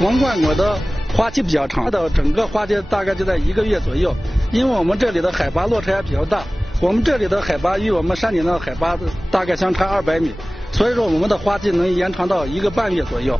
王冠果的花期比较长，它的整个花期大概就在一个月左右。因为我们这里的海拔落差也比较大，我们这里的海拔与我们山顶的海拔大概相差二百米，所以说我们的花季能延长到一个半月左右。